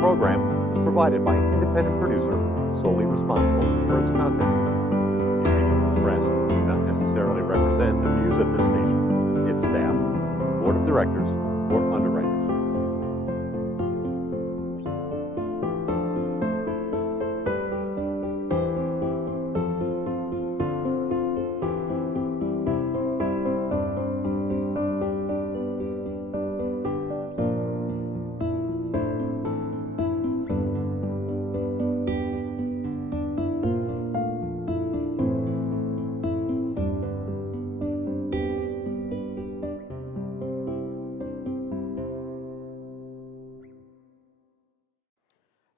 program is provided by an independent producer solely responsible for its content. The opinions expressed do not necessarily represent the views of this station, its staff, board of directors, or underwriters.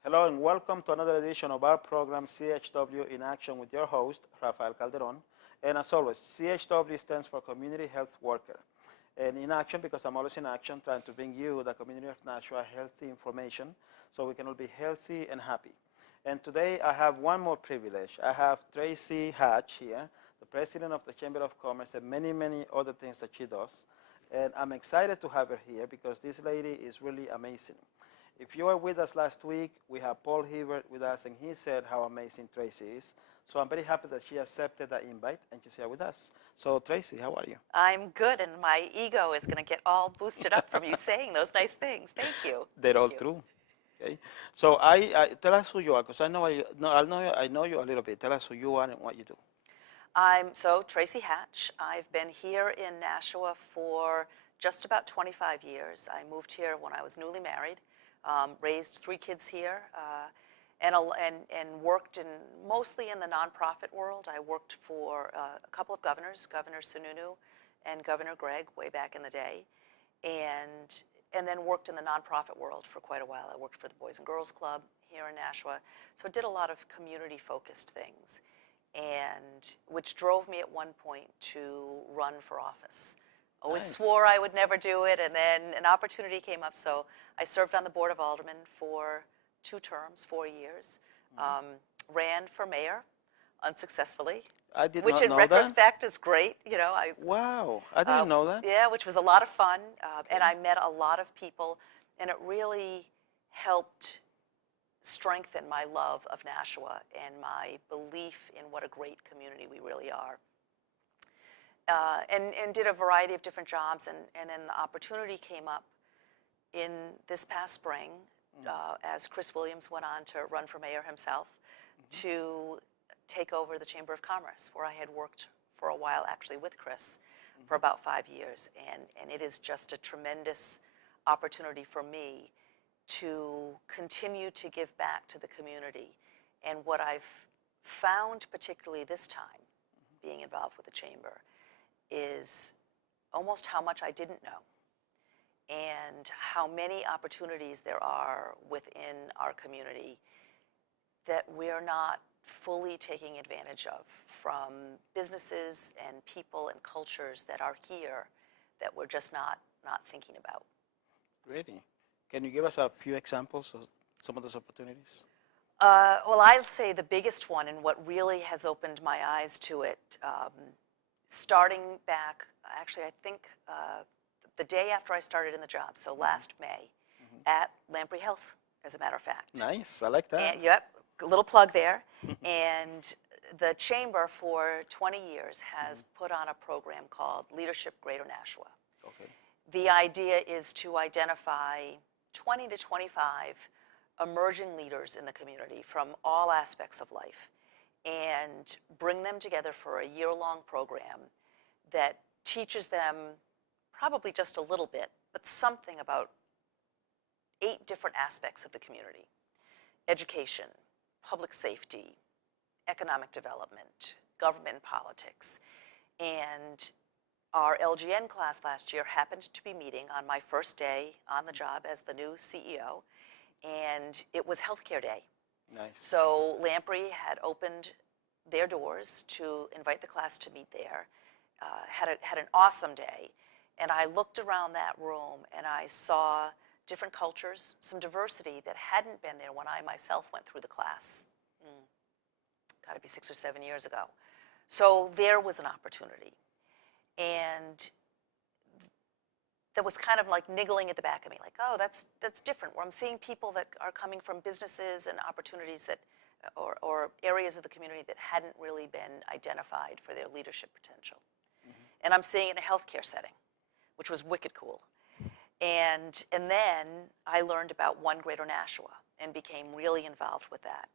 Hello and welcome to another edition of our program, CHW in Action, with your host, Rafael Calderon. And as always, CHW stands for Community Health Worker. And in action, because I'm always in action, trying to bring you, the community of Nashua, healthy information so we can all be healthy and happy. And today I have one more privilege. I have Tracy Hatch here, the president of the Chamber of Commerce, and many, many other things that she does. And I'm excited to have her here because this lady is really amazing. If you were with us last week, we have Paul Hebert with us, and he said how amazing Tracy is. So I'm very happy that she accepted the invite and she's here with us. So Tracy, how are you? I'm good, and my ego is going to get all boosted up from you saying those nice things. Thank you. They're all true. Okay. So I tell us who you are, because I know you a little bit. Tell us who you are and what you do. I'm Tracy Hatch. I've been here in Nashua for just about 25 years. I moved here when I was newly married. Raised 3 kids here, and worked mostly in the nonprofit world. I worked for a couple of governors, Governor Sununu and Governor Gregg, way back in the day, and then worked in the nonprofit world for quite a while. I worked for the Boys and Girls Club here in Nashua, so I did a lot of community-focused things, and which drove me at one point to run for office. Always swore I would never do it, and then an opportunity came up, so I served on the Board of Aldermen for 2 terms, 4 years. Ran for mayor unsuccessfully, which in retrospect is great. You know, Wow, I didn't know that. Yeah, which was a lot of fun, and I met a lot of people, and it really helped strengthen my love of Nashua and my belief in what a great community we really are. And did a variety of different jobs, and then the opportunity came up in this past spring as Chris Williams went on to run for mayor himself to take over the Chamber of Commerce, where I had worked for a while actually with Chris for about 5 years, and it is just a tremendous opportunity for me to continue to give back to the community. And what I've found particularly this time, being involved with the Chamber, is almost how much I didn't know and how many opportunities there are within our community that we're not fully taking advantage of, from businesses and people and cultures that are here that we're just not thinking about. Really? Can you give us a few examples of some of those opportunities? Well, I'll say the biggest one, and what really has opened my eyes to it, starting back, actually, I think the day after I started in the job, so last May, at Lamprey Health, as a matter of fact. Nice, I like that. And, yep, a little plug there. And the Chamber for 20 years has put on a program called Leadership Greater Nashua. Okay. The idea is to identify 20 to 25 emerging leaders in the community from all aspects of life, and bring them together for a year-long program that teaches them probably just a little bit, but something about 8 different aspects of the community: education, public safety, economic development, government and politics. And our LGN class last year happened to be meeting on my first day on the job as the new CEO, and it was Healthcare Day. Nice. So Lamprey had opened their doors to invite the class to meet there, had an awesome day, and I looked around that room and I saw different cultures, some diversity that hadn't been there when I myself went through the class. Got to be 6 or 7 years ago. So there was an opportunity. And that was kind of like niggling at the back of me, like, oh, that's different. Where I'm seeing people that are coming from businesses and opportunities that, or areas of the community that hadn't really been identified for their leadership potential. And I'm seeing it in a healthcare setting, which was wicked cool. And then I learned about One Greater Nashua and became really involved with that.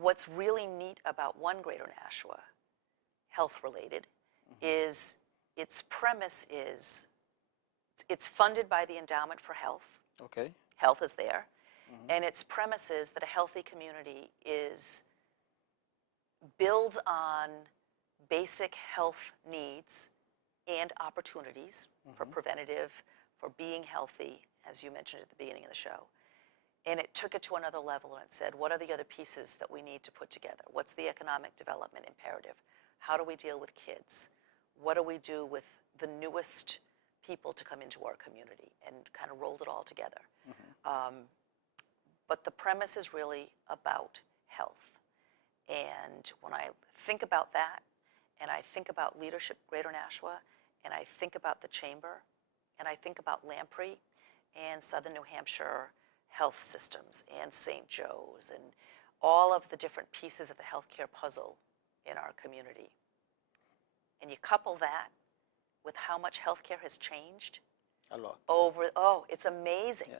What's really neat about One Greater Nashua, health-related, is its premise is it's funded by the Endowment for Health. Okay. Health is there. And its premise is that a healthy community builds on basic health needs and opportunities for preventative, for being healthy, as you mentioned at the beginning of the show. And it took it to another level and it said, what are the other pieces that we need to put together? What's the economic development imperative? How do we deal with kids? What do we do with the newest people to come into our community? And kind of rolled it all together. But the premise is really about health. And when I think about that, and I think about leadership Greater Nashua, and I think about the Chamber, and I think about Lamprey and Southern New Hampshire health systems and St. Joe's and all of the different pieces of the healthcare puzzle in our community. And you couple that with how much healthcare has changed. A lot. It's amazing. Yeah.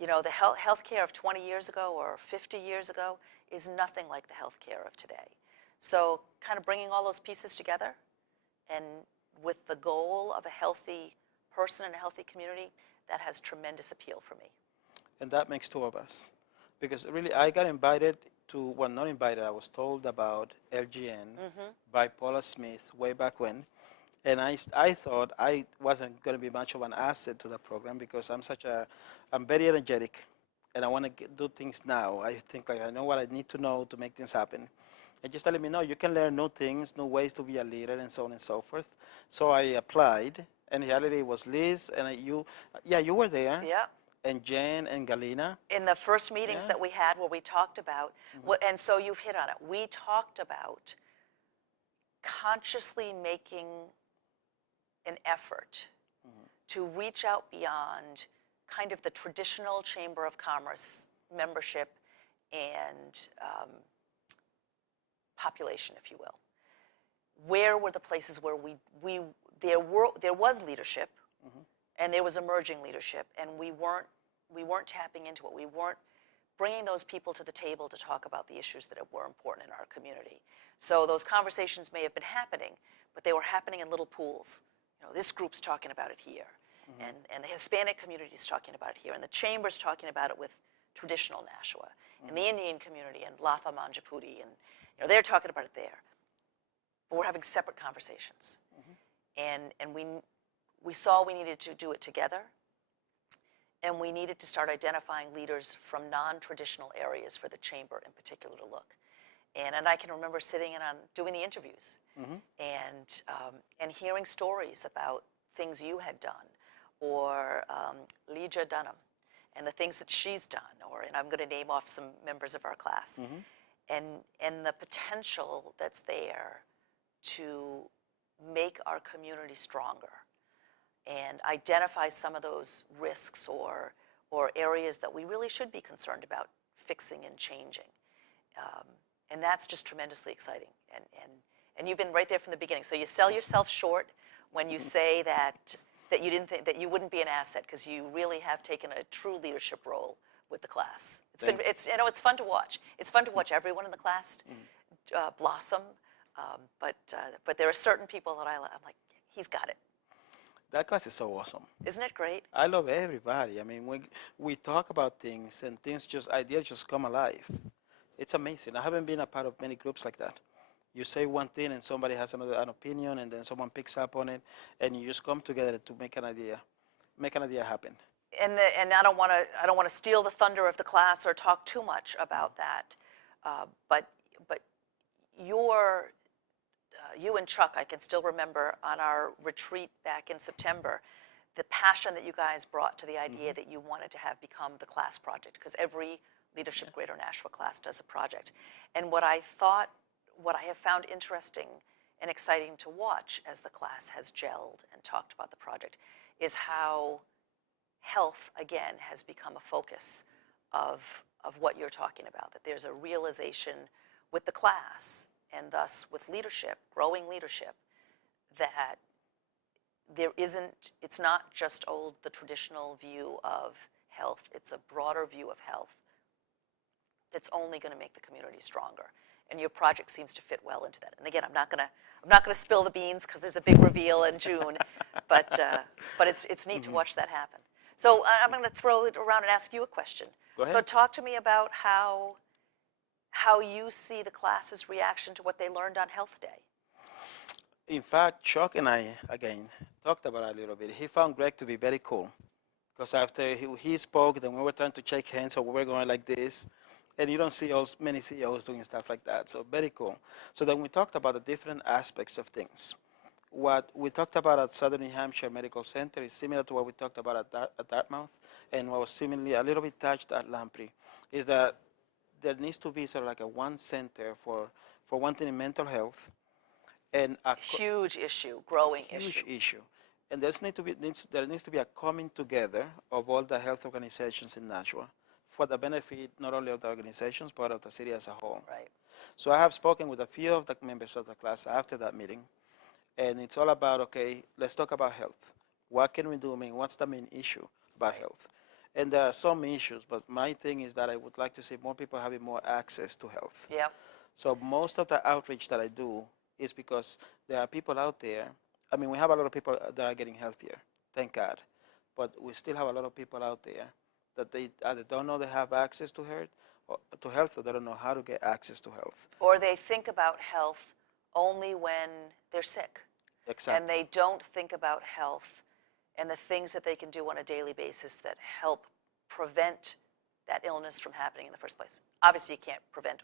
You know, the healthcare of 20 years ago or 50 years ago is nothing like the healthcare of today. So kind of bringing all those pieces together and with the goal of a healthy person and a healthy community, that has tremendous appeal for me. And that makes two of us. Because really, I got invited to, well, not invited, I was told about LGN by Paula Smith way back when. And I thought I wasn't going to be much of an asset to the program because I'm very energetic and I want to do things now. I think like I know what I need to know to make things happen. And just telling me, no, you can learn new things, new ways to be a leader and so on and so forth. So I applied and in reality it was Liz and you were there. Yeah. And Jen and Galina. In the first meetings that we had where we talked about, and so you've hit on it, we talked about consciously making an effort to reach out beyond kind of the traditional Chamber of Commerce membership and population, if you will. Where were the places where there was leadership and there was emerging leadership, and we weren't tapping into it. We weren't bringing those people to the table to talk about the issues that were important in our community. So those conversations may have been happening, but they were happening in little pools. You know, this group's talking about it here, and the Hispanic community is talking about it here, and the Chamber's talking about it with traditional Nashua, and the Indian community, and Latha Manjaputi, and they're talking about it there. But we're having separate conversations. And we saw we needed to do it together, and we needed to start identifying leaders from non-traditional areas for the Chamber in particular to look. And I can remember sitting and doing the interviews and hearing stories about things you had done, or Legia Dunham and the things that she's done, and I'm going to name off some members of our class, and the potential that's there to make our community stronger and identify some of those risks or areas that we really should be concerned about fixing and changing. And that's just tremendously exciting. And you've been right there from the beginning. So you sell yourself short when you say that you didn't think that you wouldn't be an asset, because you really have taken a true leadership role with the class. It's fun to watch. It's fun to watch everyone in the class blossom. But there are certain people that I'm like, he's got it. That class is so awesome. Isn't it great? I love everybody. I mean, we talk about things and ideas just come alive. It's amazing. I haven't been a part of many groups like that. You say one thing and somebody has an opinion, and then someone picks up on it, and you just come together to make an idea happen. And I don't want to steal the thunder of the class or talk too much about that, but you and Chuck, I can still remember on our retreat back in September, the passion that you guys brought to the idea that you wanted to have become the class project, because every Leadership Greater Nashua class does a project. And what I have found interesting and exciting to watch as the class has gelled and talked about the project is how health, again, has become a focus of what you're talking about, that there's a realization with the class and thus with leadership, growing leadership, that it's not just the traditional view of health, it's a broader view of health that's only going to make the community stronger. And your project seems to fit well into that. And again, I'm not gonna spill the beans because there's a big reveal in June, but it's neat to watch that happen. So I'm going to throw it around and ask you a question. Go ahead. So talk to me about how you see the class's reaction to what they learned on Health Day. In fact, Chuck and I, again, talked about it a little bit. He found Greg to be very cool because after he spoke, then we were trying to shake hands, so we were going like this. And you don't see many CEOs doing stuff like that, so very cool. So then we talked about the different aspects of things. What we talked about at Southern New Hampshire Medical Center is similar to what we talked about at Dartmouth, and what was similarly a little bit touched at Lamprey, is that there needs to be sort of like a one center for one thing in mental health, and a huge issue, growing huge issue. And there needs to be a coming together of all the health organizations in Nashua for the benefit not only of the organizations but of the city as a whole. Right. So I have spoken with a few of the members of the class after that meeting, and it's all about, okay, let's talk about health. What can we do? I mean, what's the main issue about health? And there are some issues, but my thing is that I would like to see more people having more access to health. Yeah. So most of the outreach that I do is because there are people out there. I mean, we have a lot of people that are getting healthier, thank God. But we still have a lot of people out there that they either don't know they have access to health, or they don't know how to get access to health. Or they think about health only when they're sick. Exactly. And they don't think about health and the things that they can do on a daily basis that help prevent that illness from happening in the first place. Obviously, you can't prevent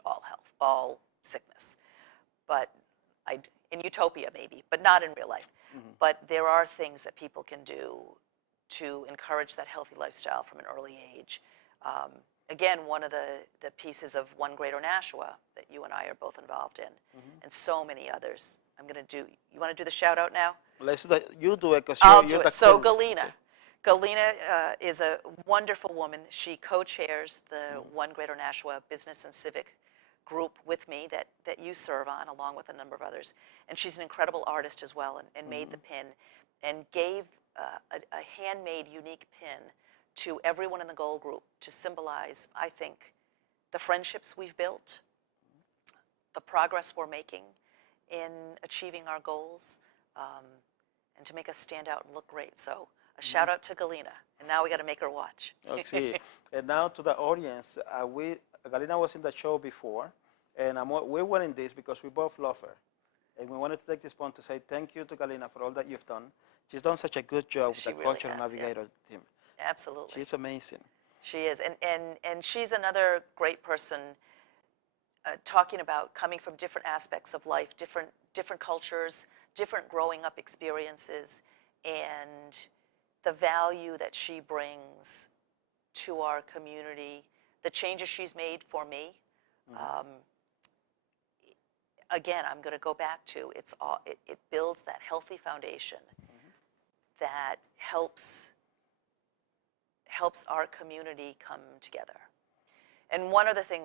all sickness, but in utopia maybe, but not in real life. Mm-hmm. But there are things that people can do to encourage that healthy lifestyle from an early age. Again, one of the pieces of One Greater Nashua that you and I are both involved in, mm-hmm. and so many others. You want to do the shout out now? Let's do that. You do it because I'll do it. So Galina is a wonderful woman. She co-chairs the mm-hmm. One Greater Nashua Business and Civic group with me that you serve on, along with a number of others. And she's an incredible artist as well, and made the pin and gave a handmade unique pin to everyone in the goal group to symbolize, I think, the friendships we've built, the progress we're making in achieving our goals, and to make us stand out and look great. So a shout out to Galina, and now we got to make her watch. Okay, and now to the audience, Galina was in the show before, and we're winning this because we both love her. And we wanted to take this point to say thank you to Galina for all that you've done. She's done such a good job with the really Cultural Navigator team. Absolutely. She's amazing. She is, and she's another great person talking about coming from different aspects of life, different cultures, different growing up experiences, and the value that she brings to our community, the changes she's made for me. Mm-hmm. Again, I'm going to go back to it builds that healthy foundation mm-hmm. that helps our community come together. And one other thing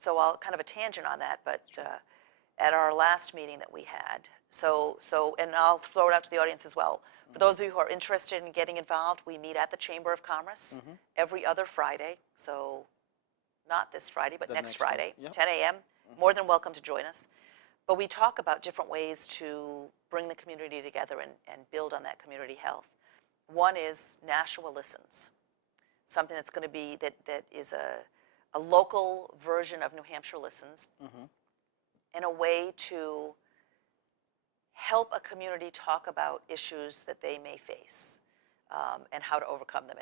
so I'll kind of a tangent on that, but at our last meeting that we had, and I'll throw it out to the audience as well. For those of you who are interested in getting involved, we meet at the Chamber of Commerce mm-hmm. every other Friday. So not this Friday, but next Friday, yep. 10 a.m. Mm-hmm. More than welcome to join us. But we talk about different ways to bring the community together and build on that community health. One is Nashua Listens, something that's going to be, that is a local version of New Hampshire Listens, mm-hmm. in a way to help a community talk about issues that they may face and how to overcome them.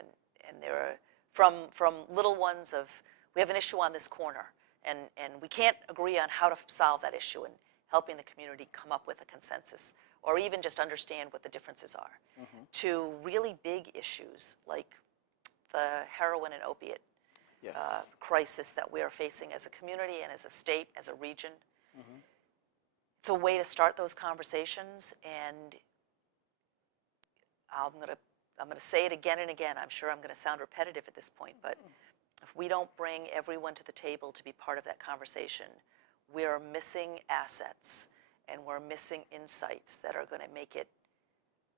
And there are, from little ones of, we have an issue on this corner, and we can't agree on how to solve that issue, and helping the community come up with a consensus, or even just understand what the differences are, mm-hmm. to really big issues like the heroin and opiate yes. Crisis that we are facing as a community and as a state, as a region. Mm-hmm. It's a way to start those conversations, and I'm I'm going to say it again and again. I'm sure I'm going to sound repetitive at this point, but if we don't bring everyone to the table to be part of that conversation, we're missing assets and we're missing insights that are going to make it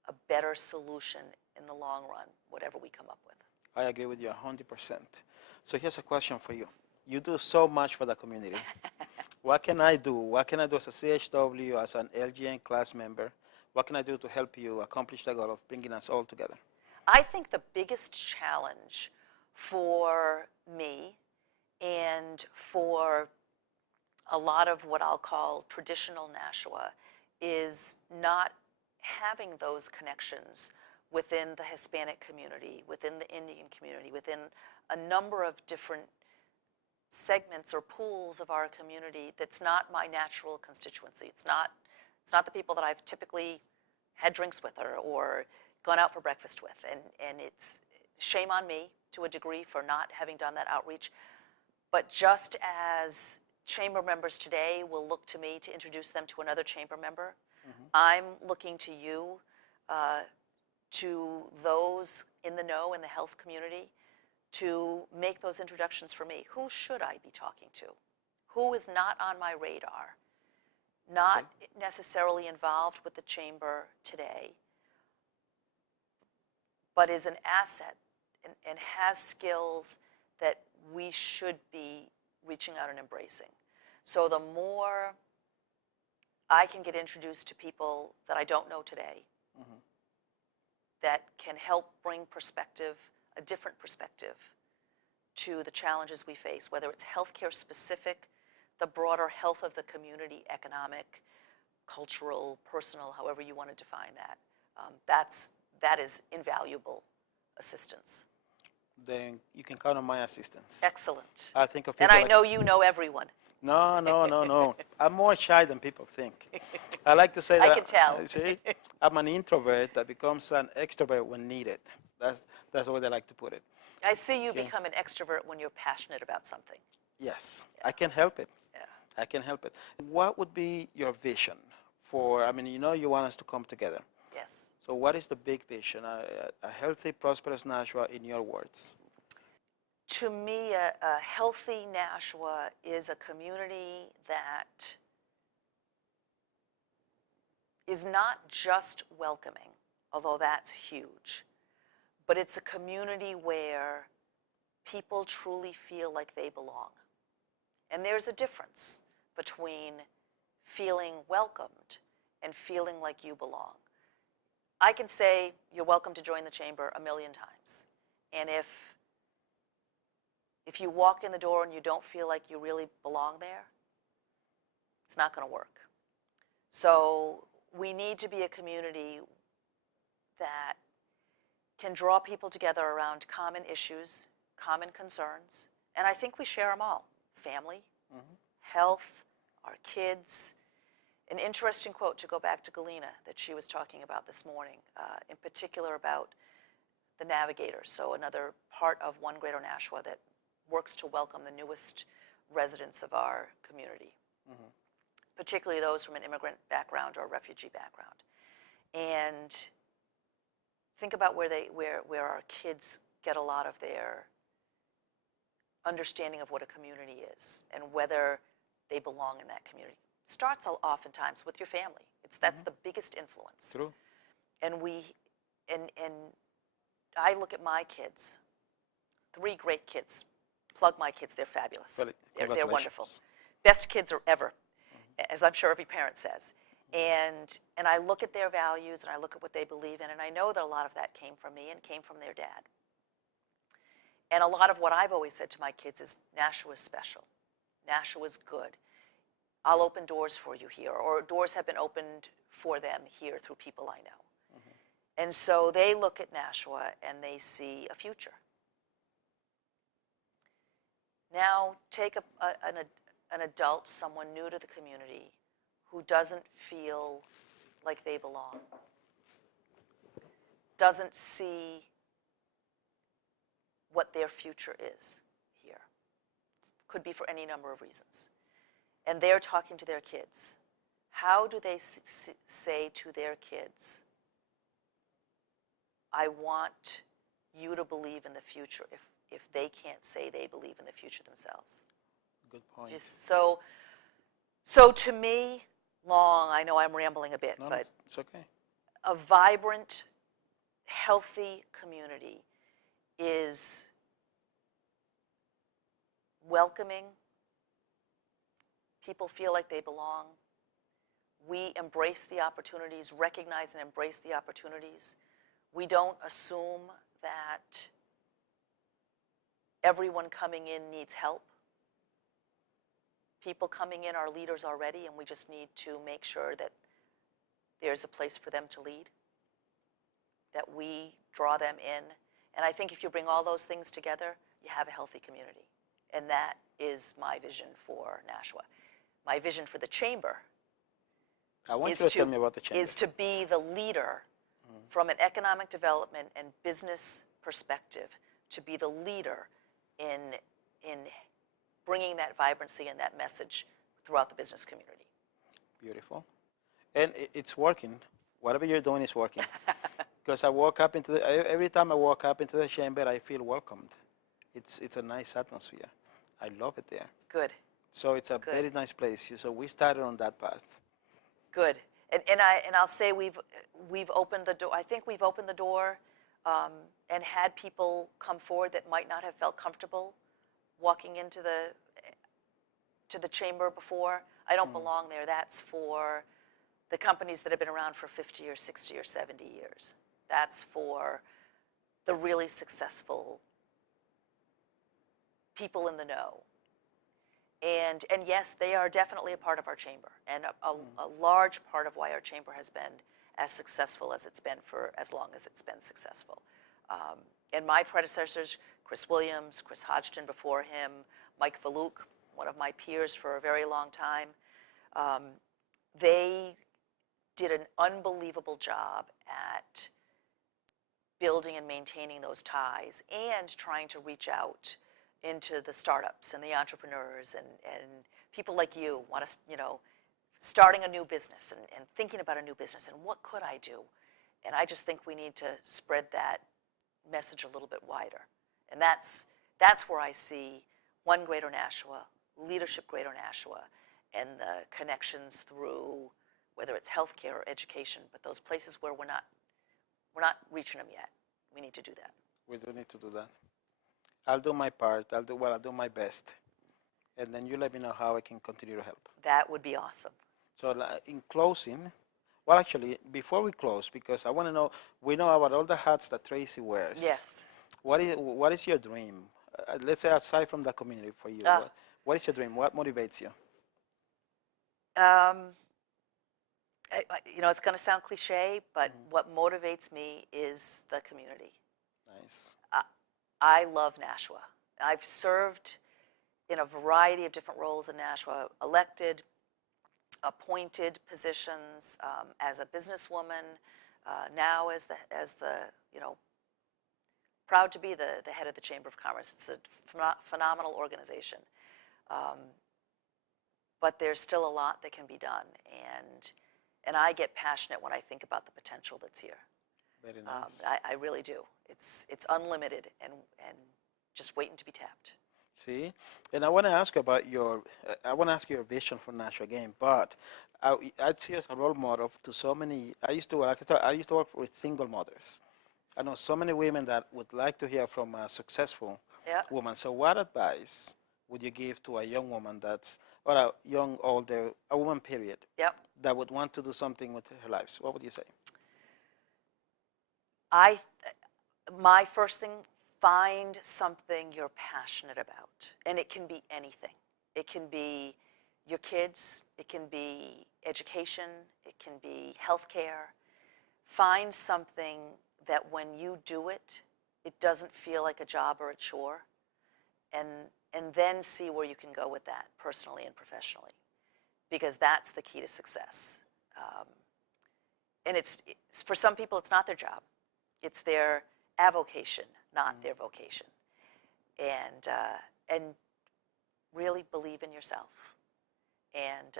a better solution in the long run, whatever we come up with. I agree with you 100%. So here's a question for you. You do so much for the community. What can I do? What can I do as a CHW, as an LGN class member? What can I do to help you accomplish the goal of bringing us all together? I think the biggest challenge for me and for a lot of what I'll call traditional Nashua is not having those connections within the Hispanic community, within the Indian community, within a number of different segments or pools of our community that's not my natural constituency. It's not the people that I've typically had drinks with or gone out for breakfast with. And it's shame on me to a degree for not having done that outreach. But just as chamber members today will look to me to introduce them to another chamber member, I'm looking to you, to those in the know in the health community, to make those introductions for me. Who should I be talking to? Who is not on my radar, not necessarily involved with the chamber today, but is an asset and has skills that we should be reaching out and embracing. So the more I can get introduced to people that I don't know today, that can help bring perspective, a different perspective, to the challenges we face, whether it's healthcare specific, the broader health of the community, economic, cultural, personal, however you want to define that. That is invaluable assistance. Then you can count on my assistance. Excellent. I think of And people I know you know everyone. No. I'm more shy than people think. I like to say that. I can tell. See, I'm an introvert that becomes an extrovert when needed. That's the way they like to put it. I see you become an extrovert when you're passionate about something. Yes, yeah. I can help it. Yeah. I can help it. What would be your vision for, you want us to come together. Yes. So what is the big vision? A healthy, prosperous Nashua in your words. To me, a healthy Nashua is a community that is not just welcoming, although that's huge, but it's a community where people truly feel like they belong. And there's a difference between feeling welcomed and feeling like you belong. I can say you're welcome to join the chamber 1,000,000 times. And if you walk in the door and you don't feel like you really belong there, it's not going to work. So we need to be a community that can draw people together around common issues, common concerns, and I think we share them all. Family, health, our kids. An interesting quote, to go back to Galena, that she was talking about this morning, in particular about the navigators, so another part of One Greater Nashua that works to welcome the newest residents of our community, particularly those from an immigrant background or refugee background. And think about where our kids get a lot of their understanding of what a community is and whether they belong in that community. Starts oftentimes with your family. That's the biggest influence. True. And I look at my kids, 3 great kids. Plug my kids, they're fabulous. Well, they're wonderful. Best kids ever, as I'm sure every parent says. And I look at their values and I look at what they believe in, and I know that a lot of that came from me and came from their dad. And a lot of what I've always said to my kids is, Nashua is special. Nashua is good. I'll open doors for you here, or doors have been opened for them here through people I know. And so they look at Nashua and they see a future. Now take an adult, someone new to the community, who doesn't feel like they belong, doesn't see what their future is here. Could be for any number of reasons. And they're talking to their kids. How do they say to their kids, I want you to believe in the future if they can't say they believe in the future themselves. Good point. Just so to me, I know I'm rambling a bit, No, but it's okay. a vibrant, healthy community is welcoming. People feel like they belong. We embrace the opportunities, recognize and embrace the opportunities. We don't assume that everyone coming in needs help. People coming in are leaders already, and we just need to make sure that there's a place for them to lead, that we draw them in. And I think if you bring all those things together, you have a healthy community. And that is my vision for Nashua. My vision for the chamber I want you to tell me about the chamber. is to be the leader from an economic development and business perspective, to be the leader in bringing that vibrancy and that message throughout the business community. Beautiful. And it's working. Whatever you're doing is working. Because I walk up into every time I walk up into the chamber, I feel welcomed. It's a nice atmosphere. I love it there. Good. So it's a very nice place. So we started on that path. Good. And I'll say we've opened the door. I think we've opened the door and had people come forward that might not have felt comfortable walking into the chamber before. I don't belong there. That's for the companies that have been around for 50 or 60 or 70 years. That's for the really successful people in the know. And yes, they are definitely a part of our chamber, and a large part of why our chamber has been as successful as it's been for as long as it's been successful. And my predecessors, Chris Williams, Chris Hodgson before him, Mike Valuk, one of my peers for a very long time, they did an unbelievable job at building and maintaining those ties and trying to reach out into the startups and the entrepreneurs and people like you want to, starting a new business and thinking about a new business and what could I do? And I just think we need to spread that message a little bit wider. And that's where I see One Greater Nashua, Leadership Greater Nashua, and the connections through whether it's healthcare or education, but those places where we're not reaching them yet. We need to do that. We do need to do that. I'll do my part. I'll do my best. And then you let me know how I can continue to help. That would be awesome. So in closing, well, actually, before we close, because I want to know, we know about all the hats that Tracy wears. Yes. What is your dream? Let's say aside from the community for you, what is your dream? What motivates you? It's going to sound cliche, but what motivates me is the community. Nice. I love Nashua. I've served in a variety of different roles in Nashua, elected, appointed positions as a businesswoman, now as the proud to be the head of the Chamber of Commerce. It's a phenomenal organization. But there's still a lot that can be done, and I get passionate when I think about the potential that's here. Very nice. I really do. It's unlimited and just waiting to be tapped. See, and I want to ask you about your vision for Nashua again, but I'd see you as a role model to so many. I used to work with single mothers. I know so many women that would like to hear from a successful woman. So what advice would you give to a young woman or a woman period, that would want to do something with her lives? What would you say? My first thing, find something you're passionate about. And it can be anything. It can be your kids. It can be education. It can be healthcare. Find something that when you do it, it doesn't feel like a job or a chore. And then see where you can go with that personally and professionally. Because that's the key to success. And it's for some people, it's not their job. It's their avocation, not their vocation. And really believe in yourself. And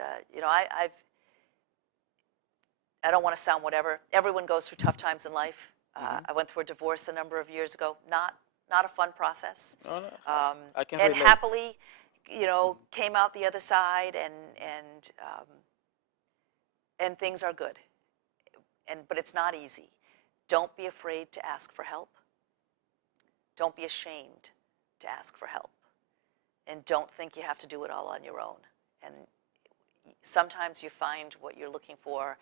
I don't want to sound whatever. Everyone goes through tough times in life. I went through a divorce a number of years ago. Not a fun process. Oh, no. I can And relate. happily, came out the other side, and things are good. But it's not easy. Don't be afraid to ask for help. Don't be ashamed to ask for help. And don't think you have to do it all on your own. And sometimes you find what you're looking for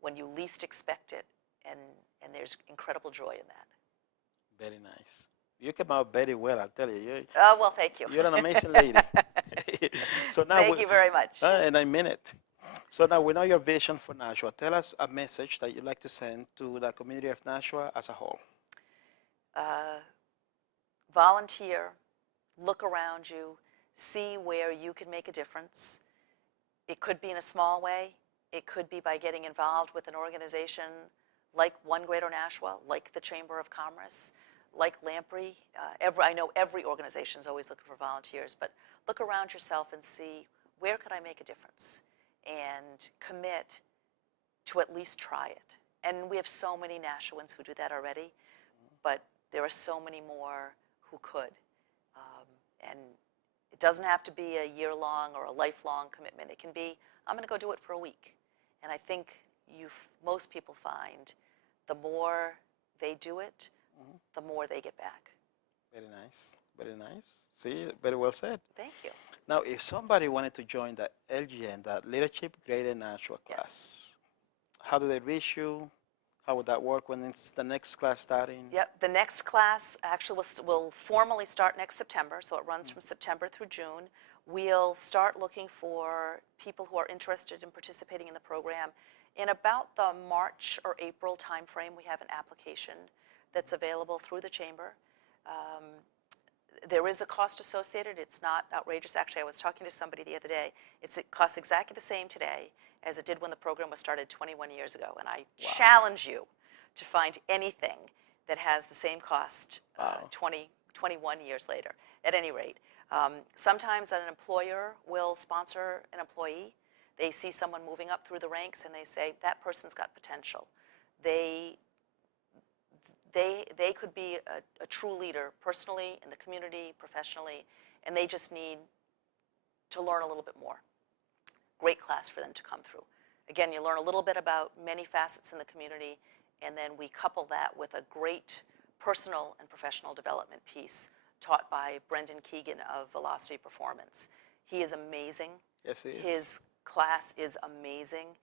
when you least expect it, and there's incredible joy in that. Very nice. You came out very well, I'll tell you. Well, thank you. You're an amazing lady. So now Thank you very much. And I mean it. So now we know your vision for Nashua. Tell us a message that you'd like to send to the community of Nashua as a whole. Volunteer, look around you, see where you can make a difference. It could be in a small way. It could be by getting involved with an organization like One Greater Nashua, like the Chamber of Commerce, like Lamprey. I know every organization is always looking for volunteers, but look around yourself and see, where could I make a difference? And commit to at least try it. And we have so many Nashuans who do that already, but there are so many more who could. And it doesn't have to be a year-long or a lifelong commitment. It can be, I'm going to go do it for a week. And I think most people find the more they do it, the more they get back. Very nice. Very nice. See, very well said. Thank you. Now, if somebody wanted to join the LGN, the Leadership Greater Nashua class, how do they reach you? How would that work when it's the next class starting? Yep, the next class actually will formally start next September, so it runs from September through June. We'll start looking for people who are interested in participating in the program. In about the March or April timeframe, we have an application that's available through the Chamber. There is a cost associated. It's not outrageous. Actually, I was talking to somebody the other day. It costs exactly the same today as it did when the program was started 21 years ago. And I challenge you to find anything that has the same cost 21 years later. At any rate, sometimes an employer will sponsor an employee. They see someone moving up through the ranks and they say, that person's got potential. They could be a true leader personally, in the community, professionally, and they just need to learn a little bit more. Great class for them to come through. Again, you learn a little bit about many facets in the community, and then we couple that with a great personal and professional development piece taught by Brendan Keegan of Velocity Performance. He is amazing. Yes, he is. His class is amazing.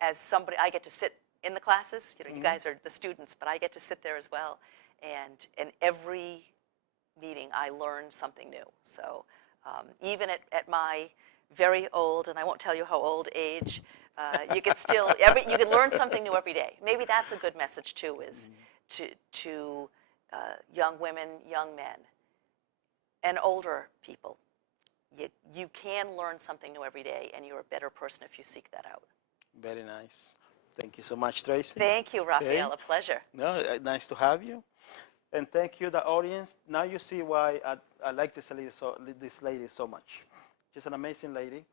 As somebody, I get to sit in the classes. You guys are the students, but I get to sit there as well. And every meeting, I learn something new. So even at my very old, and I won't tell you how old age, you can still, you can learn something new every day. Maybe that's a good message too, is to young women, young men, and older people. You can learn something new every day, and you're a better person if you seek that out. Very nice. Thank you so much, Tracy. Thank you, Raphael. Okay. A pleasure. No, nice to have you. And thank you, the audience. Now you see why I like this lady so much. She's an amazing lady.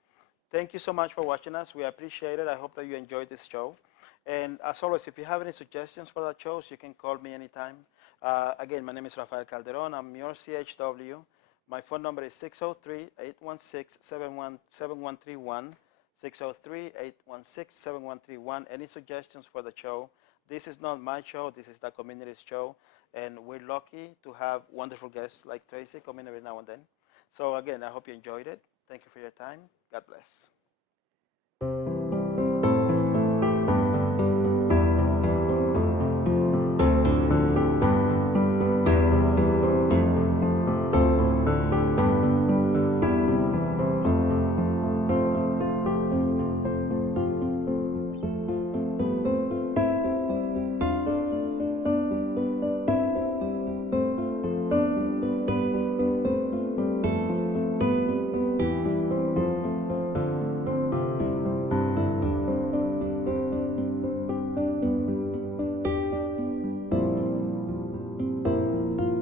Thank you so much for watching us. We appreciate it. I hope that you enjoyed this show. And as always, if you have any suggestions for the shows, you can call me anytime. Again, my name is Rafael Calderon. I'm your CHW. My phone number is 603-816-7131. 603-816-7131. Any suggestions for the show? This is not my show. This is the community's show. And we're lucky to have wonderful guests like Tracy coming every now and then. So again, I hope you enjoyed it. Thank you for your time. God bless.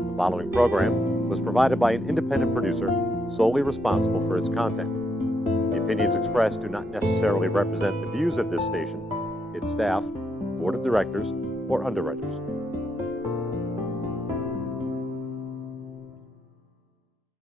The following program was provided by an independent producer solely responsible for its content. The opinions expressed do not necessarily represent the views of this station, its staff, board of directors, or underwriters.